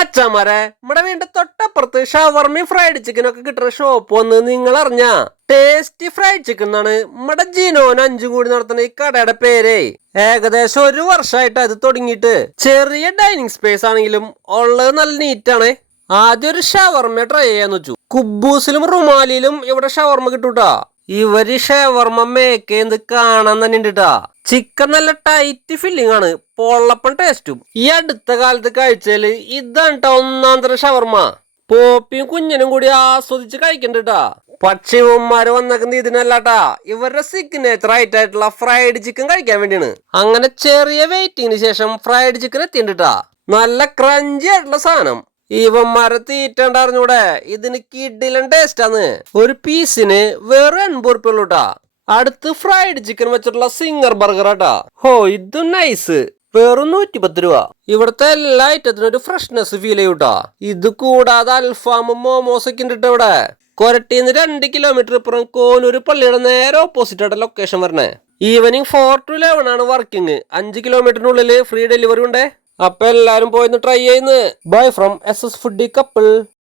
മച്ചാമാരെ നമ്മുടെ വീടിന്റെ തൊട്ടപ്പുറത്ത് ഷവർമയും ഫ്രൈഡ് ചിക്കനൊക്കെ കിട്ടുന്ന ഷോപ്പ് വന്ന് നിങ്ങൾ അറിഞ്ഞ ടേസ്റ്റി ഫ്രൈഡ് ചിക്കൻ എന്നാണ് നമ്മുടെ ജിനോന് 5 കൂടി നടത്തുന്ന ഈ കടയുടെ പേര്. ഏകദേശം 1 വർഷമായിട്ട് അത് തുടങ്ങിയിട്ട്. ചെറിയ ഡൈനിങ് സ്പേസ് ആണെങ്കിലും ഉള്ളത് നല്ല നീറ്റാണ്. ആദ്യം ഒരു ഷവർമ ട്രൈ ചെയ്യാന്ന് വെച്ചു. കുബൂസിലും റുമാലിയിലും ഇവിടെ ഷവർമ കിട്ടൂട്ടാ. ഇവര് ഷവർമ മേക്ക് ചെയ്ത് കാണാൻ തന്നെ ഉണ്ടിട്ടാ. ചിക്കൻ നല്ല ടൈറ്റ് ഫില്ലിംഗ് ആണ്, പൊള്ളപ്പൻ ടേസ്റ്റും. ഈ അടുത്ത കാലത്ത് കഴിച്ചാല് ഇതാണ് ഒന്നാന്തര ഷവർമ. പോപ്പിയും കുഞ്ഞനും കൂടി ആസ്വദിച്ച് കഴിക്കണ്ടാ. പക്ഷേ ഇവന്മാര് വന്നേക്കുന്നത് ഇതിനല്ലാട്ടാ, ഇവരുടെ സിഗ്നേച്ചർ ആയിട്ടുള്ള ഫ്രൈഡ് ചിക്കൻ കഴിക്കാൻ വേണ്ടിയാണ്. അങ്ങനെ ചെറിയ വെയിറ്റിങ്ങിന് ശേഷം ഫ്രൈഡ് ചിക്കൻ എത്തിണ്ടാ. നല്ല ക്രഞ്ചി ആയിട്ടുള്ള സാധനം. ഇവന്മാരെ തീറ്റണ്ടറിഞ്ഞൂടെ, ഇതിന് കിഡിലൻ ടേസ്റ്റാന്ന്. ഒരു പീസിന് വേറെ 80 ഉറുപ്പിക ഉള്ളൂട്ടാ. അടുത്ത് ഫ്രൈഡ് ചിക്കൻ വെച്ചിട്ടുള്ള സിംഗർ ബർഗർ ആട്ടാ. ഹോ, ഇതും നൈസ്. വെറും 110 രൂപ. ഇവിടുത്തെ എല്ലാ ഐറ്റത്തിനും ഒരു ഫ്രഷ്നെസ് ഫീൽ ചെയ്യൂട്ടാ. ഇത് കൂടാതെ അൽഫാമും മോമോസ് ഒക്കെ ഉണ്ട് ഇവിടെ. കൊരട്ടിന്ന് 2 കിലോമീറ്റർ ഇപ്പുറം കോനൂര് പള്ളിയുടെ നേരെ ഓപ്പോസിറ്റ് ആയിട്ട് ലൊക്കേഷൻ വരണേ. ഈവനിങ് 4 to 11 ആണ് വർക്കിംഗ്. 5 കിലോമീറ്ററിനുള്ളിൽ ഫ്രീ ഡെലിവറി ഉണ്ടേ. അപ്പൊ എല്ലാരും പോയിന്ന് ട്രൈ ചെയ്യുന്നു. Bye from SS foodie couple.